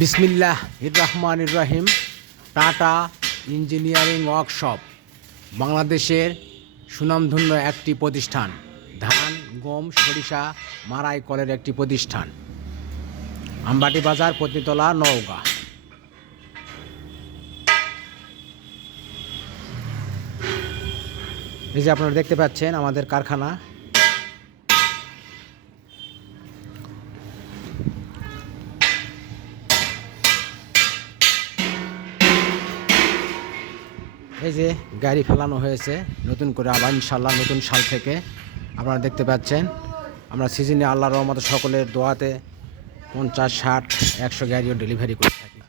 বিসমিল্লাহ Rahman Ibrahim Tata engineering workshop, বাংলাদেশের সুনামধন্য একটি প্রতিষ্ঠান, ধান, গম, সরিষা মারাই কলের একটি প্রতিষ্ঠান। আমবাটি বাজার, পতিতলা, নওগাঁ। এই যে আপনারা দেখতে পাচ্ছেন, আমাদের কারখানা। এই যে গাড়ি ফেলানো হয়েছে, নতুন করে আবার ইনশাল্লাহ নতুন সাল থেকে আপনারা দেখতে পাচ্ছেন। আমরা সিজনে আল্লাহ রহমত সকলের দোয়াতে পঞ্চাশ, ষাট, একশো গাড়িও ডেলিভারি করে থাকি।